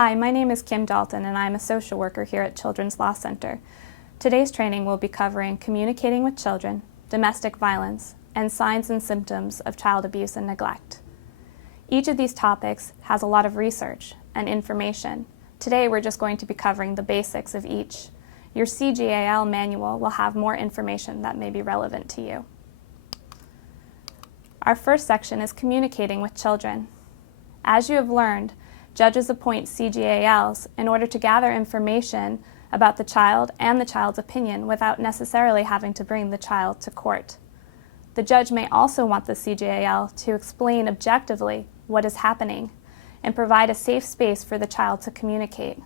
Hi, my name is Kim Dalton and I'm a social worker here at Children's Law Center. Today's training will be covering communicating with children, domestic violence, and signs and symptoms of child abuse and neglect. Each of these topics has a lot of research and information. Today we're just going to be covering the basics of each. Your CGAL manual will have more information that may be relevant to you. Our first section is communicating with children. As you have learned, judges appoint CGALs in order to gather information about the child and the child's opinion without necessarily having to bring the child to court. The judge may also want the CGAL to explain objectively what is happening and provide a safe space for the child to communicate.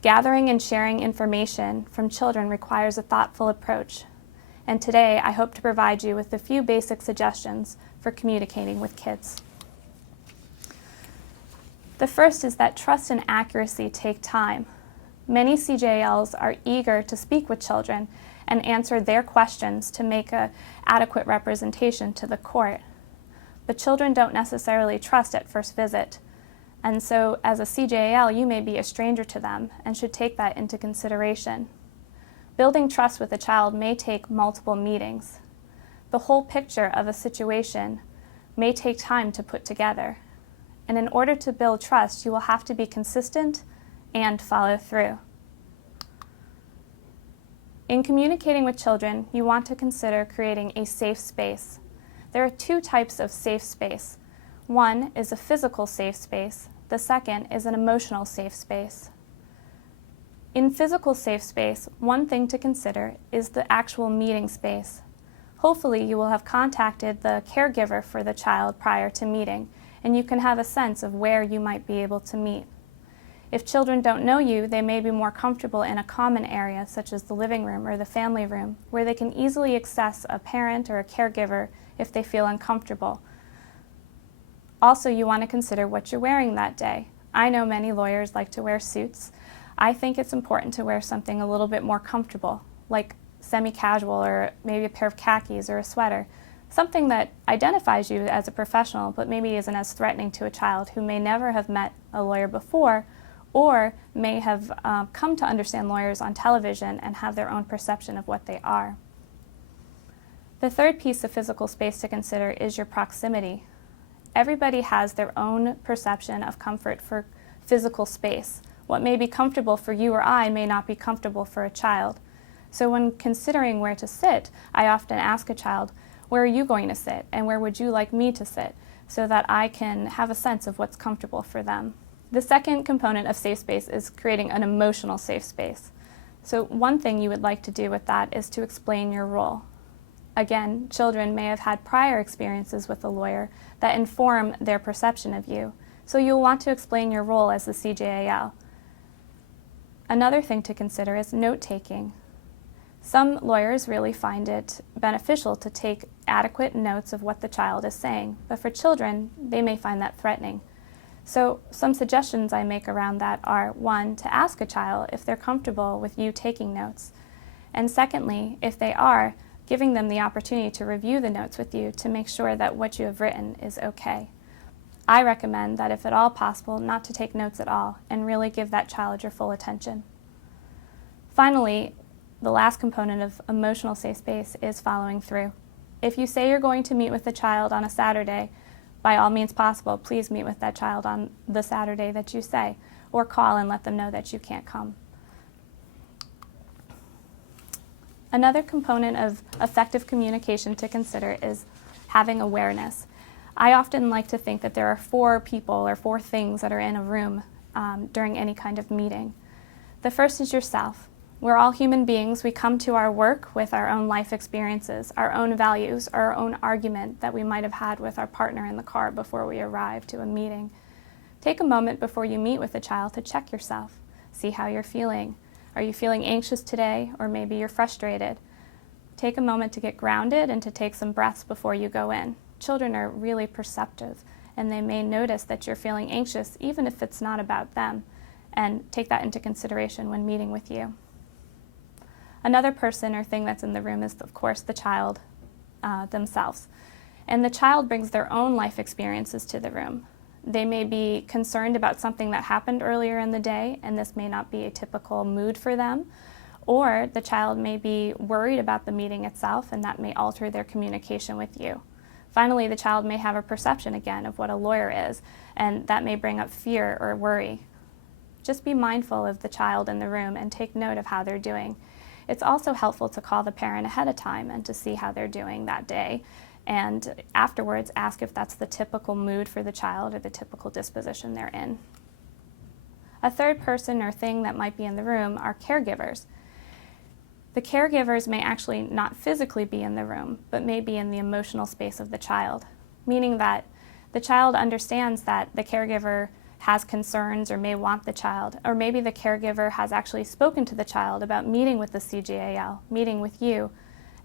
Gathering and sharing information from children requires a thoughtful approach, and today I hope to provide you with a few basic suggestions for communicating with kids. The first is that trust and accuracy take time. Many CJLs are eager to speak with children and answer their questions to make an adequate representation to the court. But children don't necessarily trust at first visit, and so as a CJL you may be a stranger to them and should take that into consideration. Building trust with a child may take multiple meetings. The whole picture of a situation may take time to put together. And in order to build trust, you will have to be consistent and follow through. In communicating with children, you want to consider creating a safe space. There are two types of safe space. One is a physical safe space. The second is an emotional safe space. In physical safe space, one thing to consider is the actual meeting space. Hopefully, you will have contacted the caregiver for the child prior to meeting, and you can have a sense of where you might be able to meet. If children don't know you, they may be more comfortable in a common area, such as the living room or the family room, where they can easily access a parent or a caregiver if they feel uncomfortable. Also, you want to consider what you're wearing that day. I know many lawyers like to wear suits. I think it's important to wear something a little bit more comfortable, like semi-casual or maybe a pair of khakis or a sweater. Something that identifies you as a professional but maybe isn't as threatening to a child who may never have met a lawyer before or may have come to understand lawyers on television and have their own perception of what they are. The third piece of physical space to consider is your proximity. Everybody has their own perception of comfort for physical space. What may be comfortable for you or I may not be comfortable for a child. So when considering where to sit, I often ask a child, where are you going to sit and where would you like me to sit, so that I can have a sense of what's comfortable for them. The second component of safe space is creating an emotional safe space. So one thing you would like to do with that is to explain your role. Again, children may have had prior experiences with a lawyer that inform their perception of you, so you'll want to explain your role as the CJAL. Another thing to consider is note-taking. Some lawyers really find it beneficial to take adequate notes of what the child is saying, but for children, they may find that threatening. So some suggestions I make around that are, one, to ask a child if they're comfortable with you taking notes, and secondly, if they are, giving them the opportunity to review the notes with you to make sure that what you have written is okay. I recommend that if at all possible, not to take notes at all and really give that child your full attention. Finally, the last component of emotional safe space is following through. If you say you're going to meet with a child on a Saturday, by all means possible, please meet with that child on the Saturday that you say, or call and let them know that you can't come. Another component of effective communication to consider is having awareness. I often like to think that there are four people or four things that are in a room during any kind of meeting. The first is yourself. We're all human beings. We come to our work with our own life experiences, our own values, our own argument that we might have had with our partner in the car before we arrive to a meeting. Take a moment before you meet with a child to check yourself. See how you're feeling. Are you feeling anxious today, or maybe you're frustrated? Take a moment to get grounded and to take some breaths before you go in. Children are really perceptive, and they may notice that you're feeling anxious even if it's not about them, and take that into consideration when meeting with you. Another person or thing that's in the room is, of course, the child themselves. And the child brings their own life experiences to the room. They may be concerned about something that happened earlier in the day, and this may not be a typical mood for them. Or the child may be worried about the meeting itself, and that may alter their communication with you. Finally, the child may have a perception again of what a lawyer is, and that may bring up fear or worry. Just be mindful of the child in the room and take note of how they're doing. It's also helpful to call the parent ahead of time and to see how they're doing that day, and afterwards ask if that's the typical mood for the child or the typical disposition they're in. A third person or thing that might be in the room are caregivers. The caregivers may actually not physically be in the room, but may be in the emotional space of the child, meaning that the child understands that the caregiver has concerns or may want the child, or maybe the caregiver has actually spoken to the child about meeting with the CGAL, meeting with you,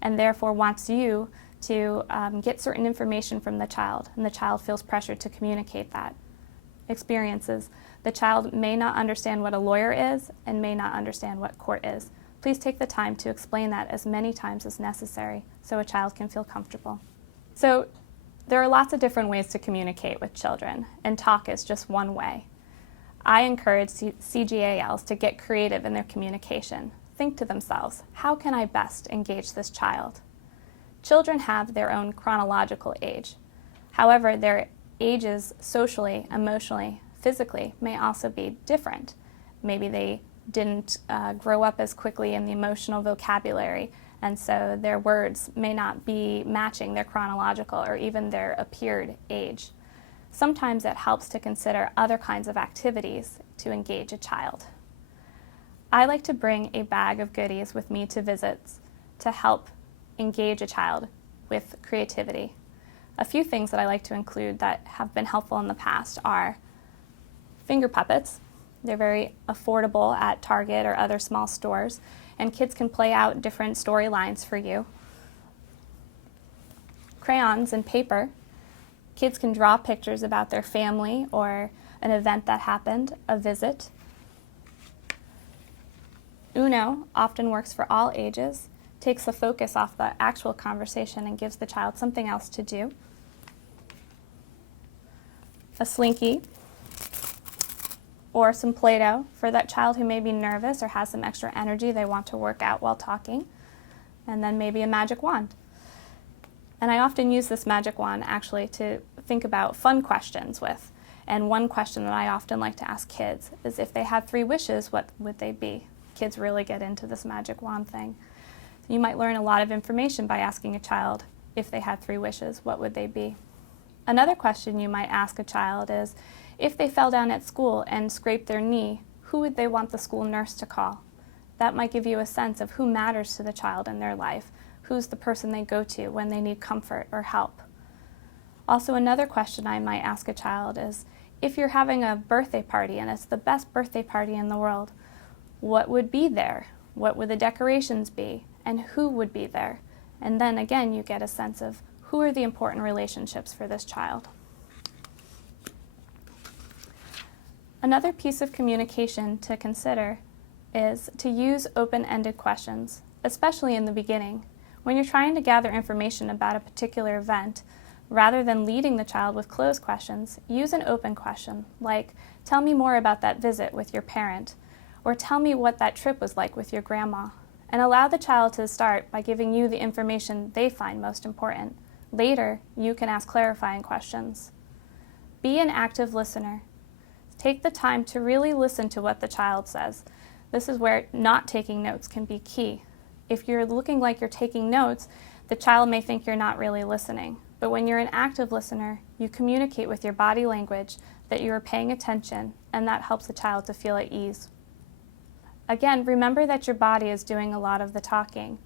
and therefore wants you to get certain information from the child, and the child feels pressured to communicate that. Experiences. The child may not understand what a lawyer is and may not understand what court is. Please take the time to explain that as many times as necessary so a child can feel comfortable. So there are lots of different ways to communicate with children, and talk is just one way. I encourage CGALs to get creative in their communication. Think to themselves, how can I best engage this child? Children have their own chronological age. However, their ages socially, emotionally, physically may also be different. Maybe they didn't grow up as quickly in the emotional vocabulary, and so their words may not be matching their chronological or even their appeared age. Sometimes it helps to consider other kinds of activities to engage a child. I like to bring a bag of goodies with me to visits to help engage a child with creativity. A few things that I like to include that have been helpful in the past are finger puppets. They're very affordable at Target or other small stores, and kids can play out different storylines for you. Crayons and paper. Kids can draw pictures about their family or an event that happened, a visit. Uno often works for all ages, takes the focus off the actual conversation and gives the child something else to do. A Slinky, or some Play-Doh for that child who may be nervous or has some extra energy they want to work out while talking, and then maybe a magic wand. And I often use this magic wand actually to think about fun questions with. And one question that I often like to ask kids is, if they had 3 wishes, what would they be? Kids really get into this magic wand thing. You might learn a lot of information by asking a child, if they had 3 wishes, what would they be? Another question you might ask a child is, if they fell down at school and scraped their knee, who would they want the school nurse to call? That might give you a sense of who matters to the child in their life, who's the person they go to when they need comfort or help. Also, another question I might ask a child is, if you're having a birthday party and it's the best birthday party in the world, what would be there? What would the decorations be? And who would be there? And then again, you get a sense of who are the important relationships for this child. Another piece of communication to consider is to use open-ended questions, especially in the beginning. When you're trying to gather information about a particular event, rather than leading the child with closed questions, use an open question, like, tell me more about that visit with your parent, or tell me what that trip was like with your grandma, and allow the child to start by giving you the information they find most important. Later, you can ask clarifying questions. Be an active listener. Take the time to really listen to what the child says. This is where not taking notes can be key. If you're looking like you're taking notes, the child may think you're not really listening. But when you're an active listener, you communicate with your body language that you are paying attention, and that helps the child to feel at ease. Again, remember that your body is doing a lot of the talking.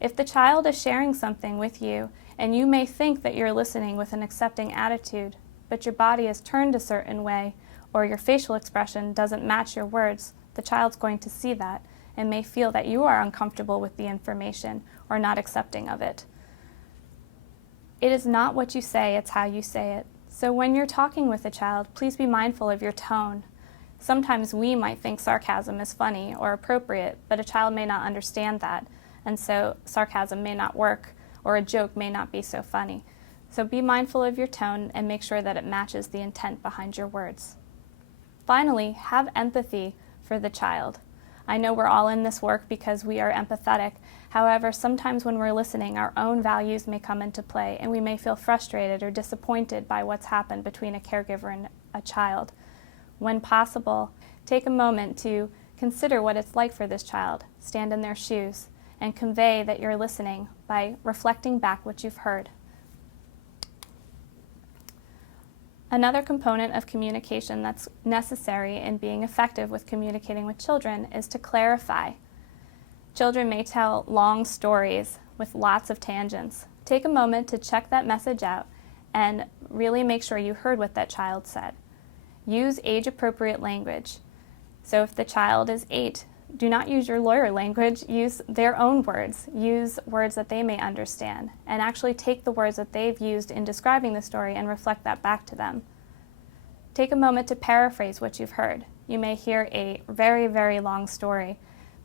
If the child is sharing something with you, and you may think that you're listening with an accepting attitude, but your body is turned a certain way, or your facial expression doesn't match your words, the child's going to see that and may feel that you are uncomfortable with the information or not accepting of it. It is not what you say, it's how you say it. So when you're talking with a child, please be mindful of your tone. Sometimes we might think sarcasm is funny or appropriate, but a child may not understand that, and so sarcasm may not work or a joke may not be so funny. So be mindful of your tone and make sure that it matches the intent behind your words. Finally, have empathy for the child. I know we're all in this work because we are empathetic. However, sometimes when we're listening, our own values may come into play and we may feel frustrated or disappointed by what's happened between a caregiver and a child. When possible, take a moment to consider what it's like for this child, stand in their shoes, and convey that you're listening by reflecting back what you've heard. Another component of communication that's necessary in being effective with communicating with children is to clarify. Children may tell long stories with lots of tangents. Take a moment to check that message out and really make sure you heard what that child said. Use age-appropriate language. So if the child is 8, do not use your lawyer language, use their own words. Use words that they may understand, and actually take the words that they've used in describing the story and reflect that back to them. Take a moment to paraphrase what you've heard. You may hear a very, very long story,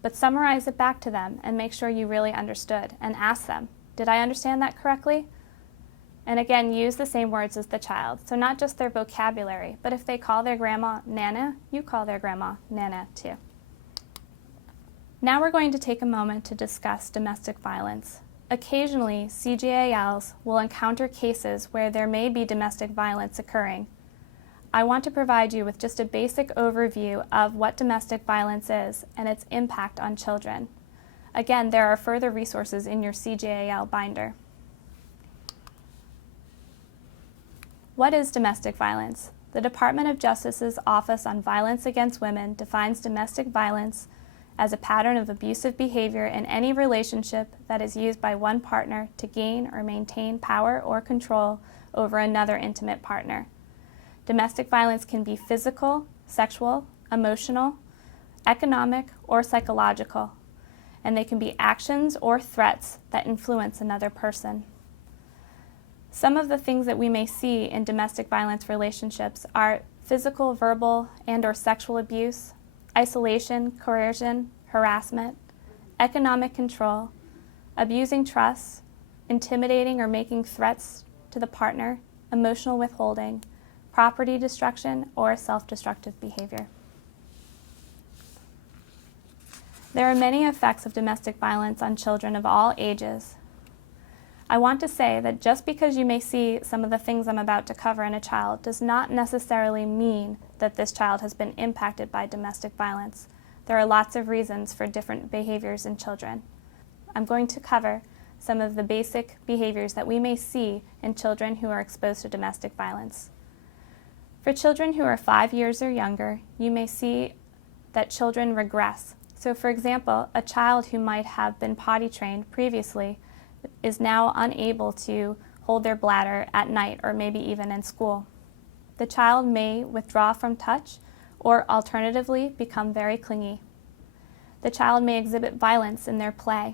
but summarize it back to them and make sure you really understood, and ask them, did I understand that correctly? And again, use the same words as the child. So not just their vocabulary, but if they call their grandma Nana, you call their grandma Nana too. Now we're going to take a moment to discuss domestic violence. Occasionally, CGALs will encounter cases where there may be domestic violence occurring. I want to provide you with just a basic overview of what domestic violence is and its impact on children. Again, there are further resources in your CGAL binder. What is domestic violence? The Department of Justice's Office on Violence Against Women defines domestic violence as a pattern of abusive behavior in any relationship that is used by one partner to gain or maintain power or control over another intimate partner. Domestic violence can be physical, sexual, emotional, economic, or psychological, and they can be actions or threats that influence another person. Some of the things that we may see in domestic violence relationships are physical, verbal, and/or sexual abuse, isolation, coercion, harassment, economic control, abusing trust, intimidating or making threats to the partner, emotional withholding, property destruction, or self-destructive behavior. There are many effects of domestic violence on children of all ages. I want to say that just because you may see some of the things I'm about to cover in a child does not necessarily mean that this child has been impacted by domestic violence. There are lots of reasons for different behaviors in children. I'm going to cover some of the basic behaviors that we may see in children who are exposed to domestic violence. For children who are 5 years or younger, you may see that children regress. So for example, a child who might have been potty trained previously is now unable to hold their bladder at night or maybe even in school. The child may withdraw from touch or alternatively become very clingy. The child may exhibit violence in their play.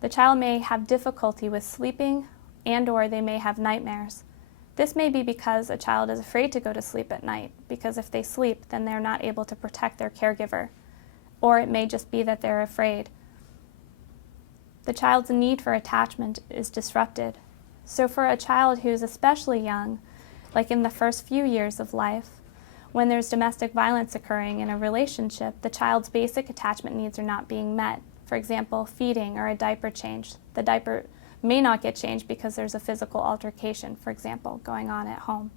The child may have difficulty with sleeping and/or they may have nightmares. This may be because a child is afraid to go to sleep at night, because if they sleep, then they're not able to protect their caregiver. Or it may just be that they're afraid. The child's need for attachment is disrupted. So for a child who's especially young, like in the first few years of life, when there's domestic violence occurring in a relationship, the child's basic attachment needs are not being met. For example, feeding or a diaper change. The diaper may not get changed because there's a physical altercation, for example, going on at home.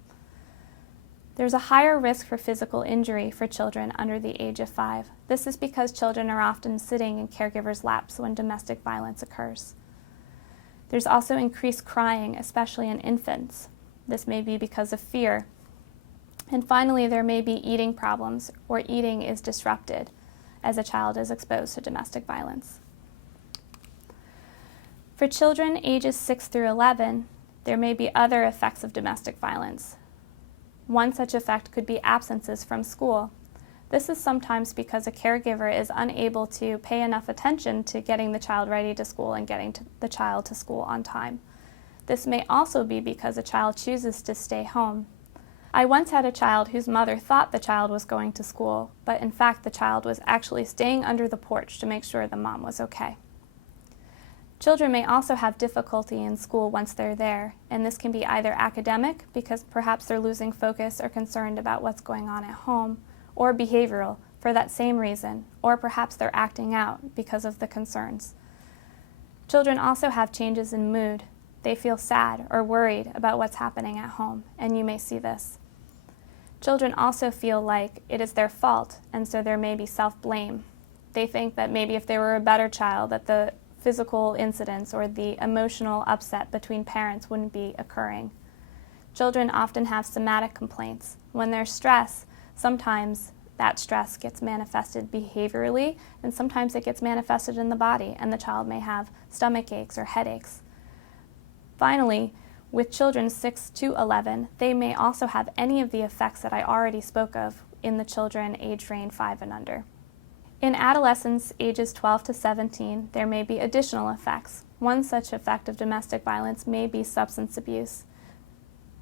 There's a higher risk for physical injury for children under the age of 5. This is because children are often sitting in caregivers' laps when domestic violence occurs. There's also increased crying, especially in infants. This may be because of fear. And finally, there may be eating problems, or eating is disrupted as a child is exposed to domestic violence. For children ages 6 through 11, there may be other effects of domestic violence. One such effect could be absences from school. This is sometimes because a caregiver is unable to pay enough attention to getting the child ready to school and getting the child to school on time. This may also be because a child chooses to stay home. I once had a child whose mother thought the child was going to school, but in fact the child was actually staying under the porch to make sure the mom was okay. Children may also have difficulty in school once they're there, and this can be either academic, because perhaps they're losing focus or concerned about what's going on at home, or behavioral, for that same reason, or perhaps they're acting out because of the concerns. Children also have changes in mood. They feel sad or worried about what's happening at home, and you may see this. Children also feel like it is their fault, and so there may be self-blame. They think that maybe if they were a better child, that the physical incidents or the emotional upset between parents wouldn't be occurring. Children often have somatic complaints. When there's stress, sometimes that stress gets manifested behaviorally, and sometimes it gets manifested in the body, and the child may have stomach aches or headaches. Finally, with children 6 to 11, they may also have any of the effects that I already spoke of in the children age range 5 and under. In adolescents ages 12 to 17, there may be additional effects. One such effect of domestic violence may be substance abuse.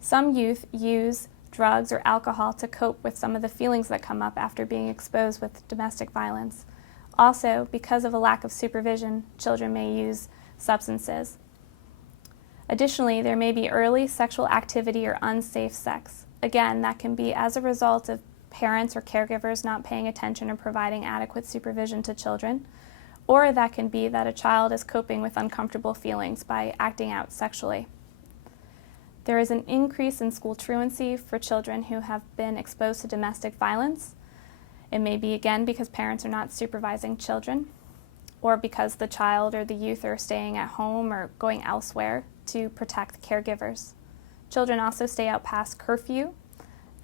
Some youth use drugs or alcohol to cope with some of the feelings that come up after being exposed with domestic violence. Also, because of a lack of supervision, children may use substances. Additionally, there may be early sexual activity or unsafe sex. Again, that can be as a result of parents or caregivers not paying attention or providing adequate supervision to children, or that can be that a child is coping with uncomfortable feelings by acting out sexually. There is an increase in school truancy for children who have been exposed to domestic violence. It may be, again, because parents are not supervising children, or because the child or the youth are staying at home or going elsewhere to protect caregivers. Children also stay out past curfew.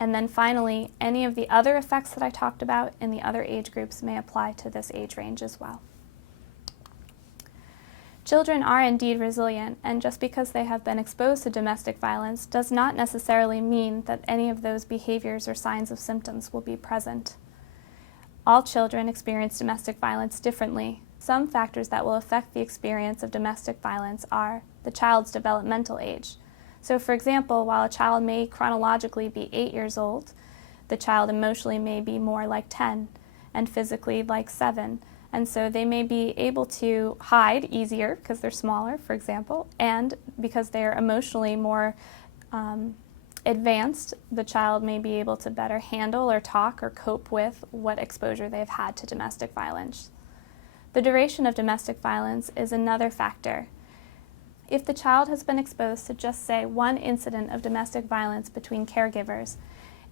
And then finally, any of the other effects that I talked about in the other age groups may apply to this age range as well. Children are indeed resilient, and just because they have been exposed to domestic violence does not necessarily mean that any of those behaviors or signs of symptoms will be present. All children experience domestic violence differently. Some factors that will affect the experience of domestic violence are the child's developmental age. So for example, while a child may chronologically be 8 years old, the child emotionally may be more like 10 and physically like 7. And so they may be able to hide easier because they're smaller, for example, and because they're emotionally more advanced, the child may be able to better handle or talk or cope with what exposure they've had to domestic violence. The duration of domestic violence is another factor. If the child has been exposed to just, say, one incident of domestic violence between caregivers,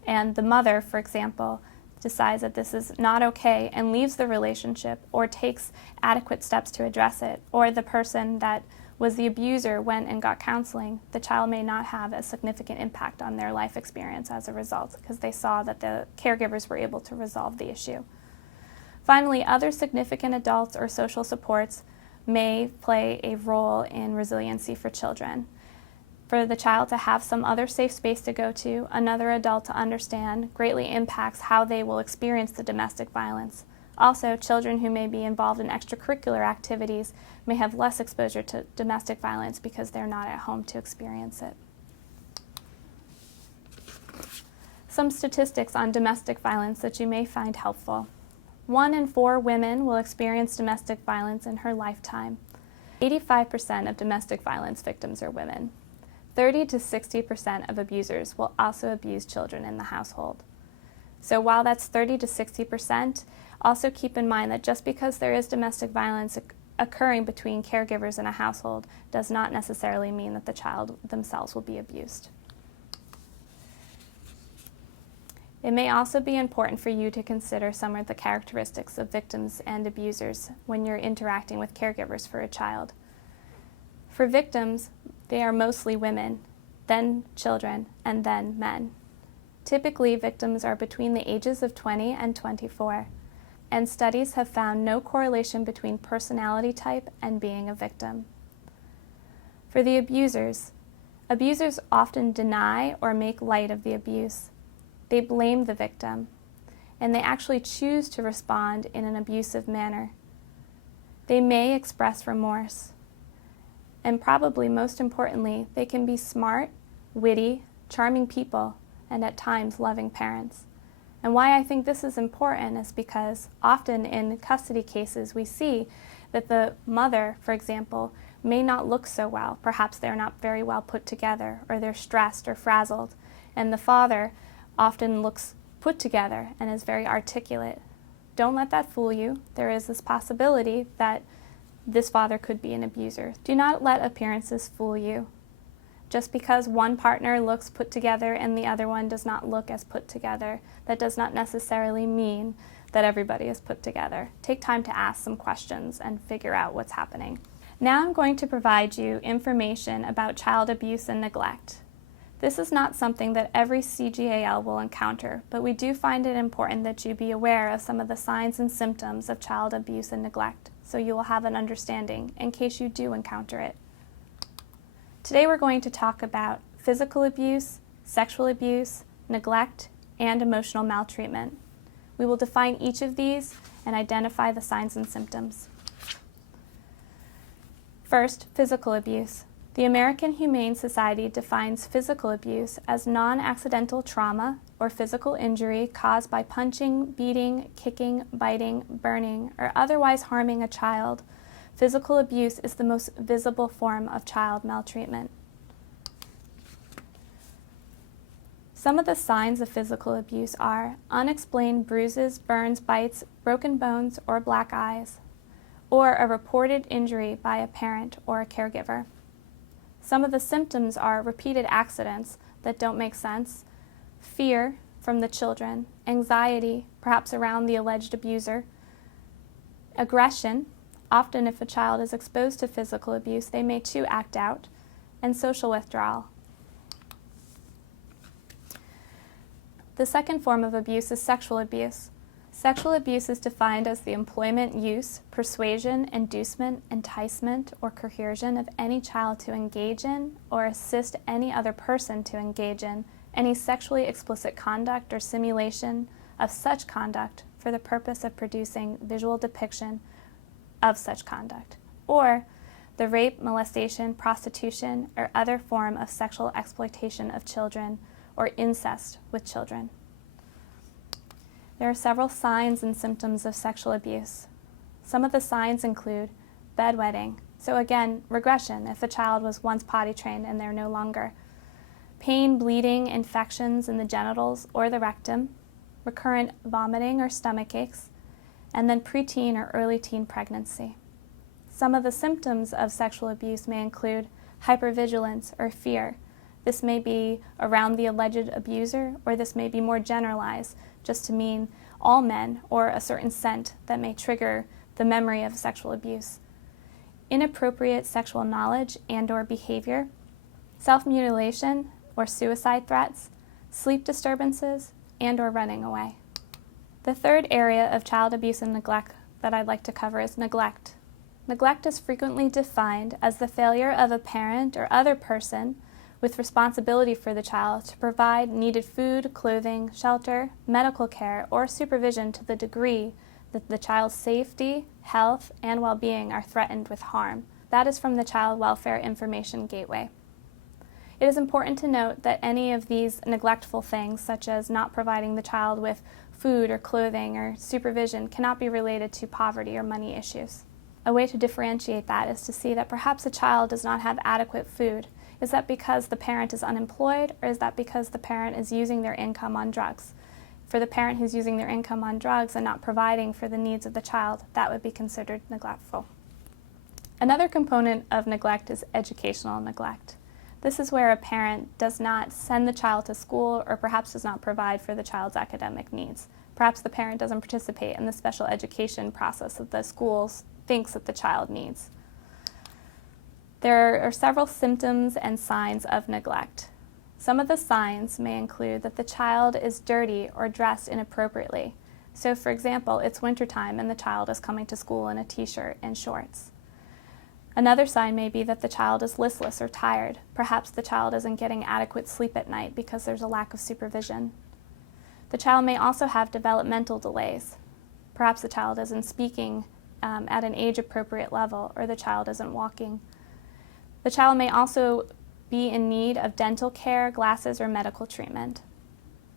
and the mother, for example, decides that this is not okay and leaves the relationship or takes adequate steps to address it, or the person that was the abuser went and got counseling, the child may not have a significant impact on their life experience as a result because they saw that the caregivers were able to resolve the issue. Finally, other significant adults or social supports may play a role in resiliency for children. For the child to have some other safe space to go to, another adult to understand, greatly impacts how they will experience the domestic violence. Also, children who may be involved in extracurricular activities may have less exposure to domestic violence because they're not at home to experience it. Some statistics on domestic violence that you may find helpful. 1 in 4 women will experience domestic violence in her lifetime. 85% of domestic violence victims are women. 30 to 60% of abusers will also abuse children in the household. So while that's 30 to 60%, also keep in mind that just because there is domestic violence occurring between caregivers in a household does not necessarily mean that the child themselves will be abused. It may also be important for you to consider some of the characteristics of victims and abusers when you're interacting with caregivers for a child. For victims, they are mostly women, then children, and then men. Typically, victims are between the ages of 20 and 24, and studies have found no correlation between personality type and being a victim. For the abusers often deny or make light of the abuse. They blame the victim, and they actually choose to respond in an abusive manner. They may express remorse, and probably most importantly, they can be smart, witty, charming people, and at times loving parents. And why I think this is important is because often in custody cases we see that the mother, for example, may not look so well. Perhaps they're not very well put together, or they're stressed or frazzled. And the father often looks put together and is very articulate. Don't let that fool you. There is this possibility that this father could be an abuser. Do not let appearances fool you. Just because one partner looks put together and the other one does not look as put together, that does not necessarily mean that everybody is put together. Take time to ask some questions and figure out what's happening. Now I'm going to provide you information about child abuse and neglect. This is not something that every CGAL will encounter, but we do find it important that you be aware of some of the signs and symptoms of child abuse and neglect, so you will have an understanding in case you do encounter it. Today we're going to talk about physical abuse, sexual abuse, neglect, and emotional maltreatment. We will define each of these and identify the signs and symptoms. First, physical abuse. The American Humane Society defines physical abuse as non-accidental trauma or physical injury caused by punching, beating, kicking, biting, burning, or otherwise harming a child. Physical abuse is the most visible form of child maltreatment. Some of the signs of physical abuse are unexplained bruises, burns, bites, broken bones, or black eyes, or a reported injury by a parent or a caregiver. Some of the symptoms are repeated accidents that don't make sense, fear from the children, anxiety, perhaps around the alleged abuser, aggression. Often if a child is exposed to physical abuse, they may too act out, and social withdrawal. The second form of abuse is sexual abuse. Sexual abuse is defined as the employment, use, persuasion, inducement, enticement, or coercion of any child to engage in or assist any other person to engage in any sexually explicit conduct or simulation of such conduct for the purpose of producing visual depiction of such conduct, or the rape, molestation, prostitution, or other form of sexual exploitation of children or incest with children. There are several signs and symptoms of sexual abuse. Some of the signs include bedwetting. So again, regression, if a child was once potty trained and they're no longer. Pain, bleeding, infections in the genitals or the rectum, recurrent vomiting or stomach aches, and then preteen or early teen pregnancy. Some of the symptoms of sexual abuse may include hypervigilance or fear. This may be around the alleged abuser, or this may be more generalized, just to mean all men or a certain scent that may trigger the memory of sexual abuse. Inappropriate sexual knowledge and or behavior, self-mutilation or suicide threats, sleep disturbances, and or running away. The third area of child abuse and neglect that I'd like to cover is neglect. Neglect is frequently defined as the failure of a parent or other person with responsibility for the child to provide needed food, clothing, shelter, medical care, or supervision to the degree that the child's safety, health, and well-being are threatened with harm. That is from the Child Welfare Information Gateway. It is important to note that any of these neglectful things, such as not providing the child with food or clothing or supervision, cannot be related to poverty or money issues. A way to differentiate that is to see that perhaps a child does not have adequate food. Is that because the parent is unemployed, or is that because the parent is using their income on drugs? For the parent who's using their income on drugs and not providing for the needs of the child, that would be considered neglectful. Another component of neglect is educational neglect. This is where a parent does not send the child to school or perhaps does not provide for the child's academic needs. Perhaps the parent doesn't participate in the special education process that the school thinks that the child needs. There are several symptoms and signs of neglect. Some of the signs may include that the child is dirty or dressed inappropriately. So for example, it's wintertime and the child is coming to school in a t-shirt and shorts. Another sign may be that the child is listless or tired. Perhaps the child isn't getting adequate sleep at night because there's a lack of supervision. The child may also have developmental delays. Perhaps the child isn't speaking at an age-appropriate level, or the child isn't walking. The child may also be in need of dental care, glasses, or medical treatment.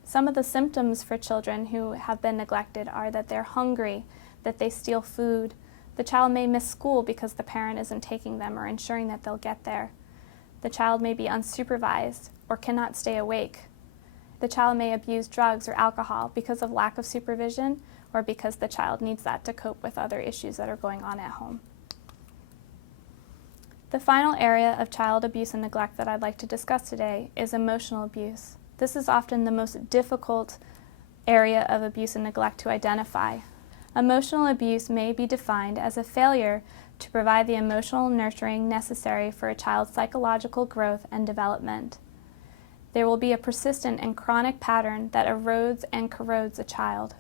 Some of the symptoms for children who have been neglected are that they're hungry, that they steal food, The child may miss school because the parent isn't taking them or ensuring that they'll get there. The child may be unsupervised or cannot stay awake. The child may abuse drugs or alcohol because of lack of supervision or because the child needs that to cope with other issues that are going on at home. The final area of child abuse and neglect that I'd like to discuss today is emotional abuse. This is often the most difficult area of abuse and neglect to identify. Emotional abuse may be defined as a failure to provide the emotional nurturing necessary for a child's psychological growth and development. There will be a persistent and chronic pattern that erodes and corrodes a child,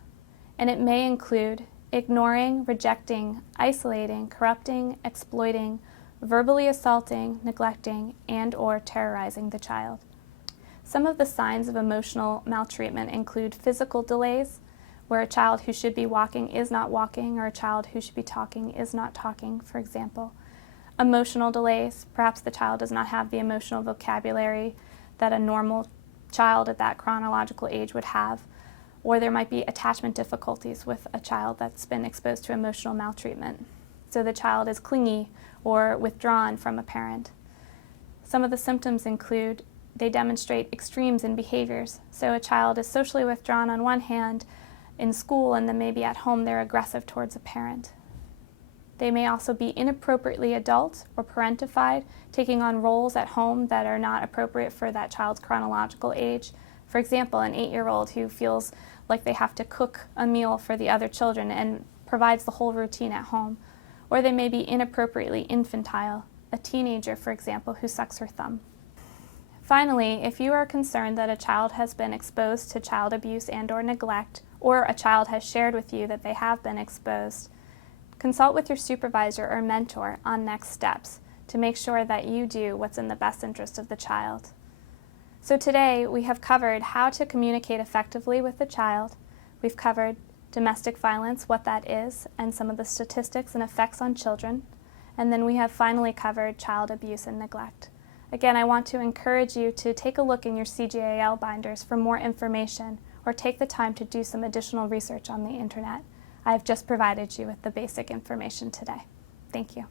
and it may include ignoring, rejecting, isolating, corrupting, exploiting, verbally assaulting, neglecting, and/or terrorizing the child. Some of the signs of emotional maltreatment include physical delays, where a child who should be walking is not walking, or a child who should be talking is not talking, for example. Emotional delays, perhaps the child does not have the emotional vocabulary that a normal child at that chronological age would have, or there might be attachment difficulties with a child that's been exposed to emotional maltreatment. So the child is clingy or withdrawn from a parent. Some of the symptoms include they demonstrate extremes in behaviors. So a child is socially withdrawn on one hand in school, and then maybe at home they're aggressive towards a parent. They may also be inappropriately adult or parentified, taking on roles at home that are not appropriate for that child's chronological age. For example, an 8-year-old who feels like they have to cook a meal for the other children and provides the whole routine at home. Or they may be inappropriately infantile, a teenager, for example, who sucks her thumb. Finally, if you are concerned that a child has been exposed to child abuse and/or neglect, or a child has shared with you that they have been exposed, consult with your supervisor or mentor on next steps to make sure that you do what's in the best interest of the child. So today we have covered how to communicate effectively with the child. We've covered domestic violence, what that is, and some of the statistics and effects on children. And then we have finally covered child abuse and neglect. Again, I want to encourage you to take a look in your CGAL binders for more information, or take the time to do some additional research on the internet. I have just provided you with the basic information today. Thank you.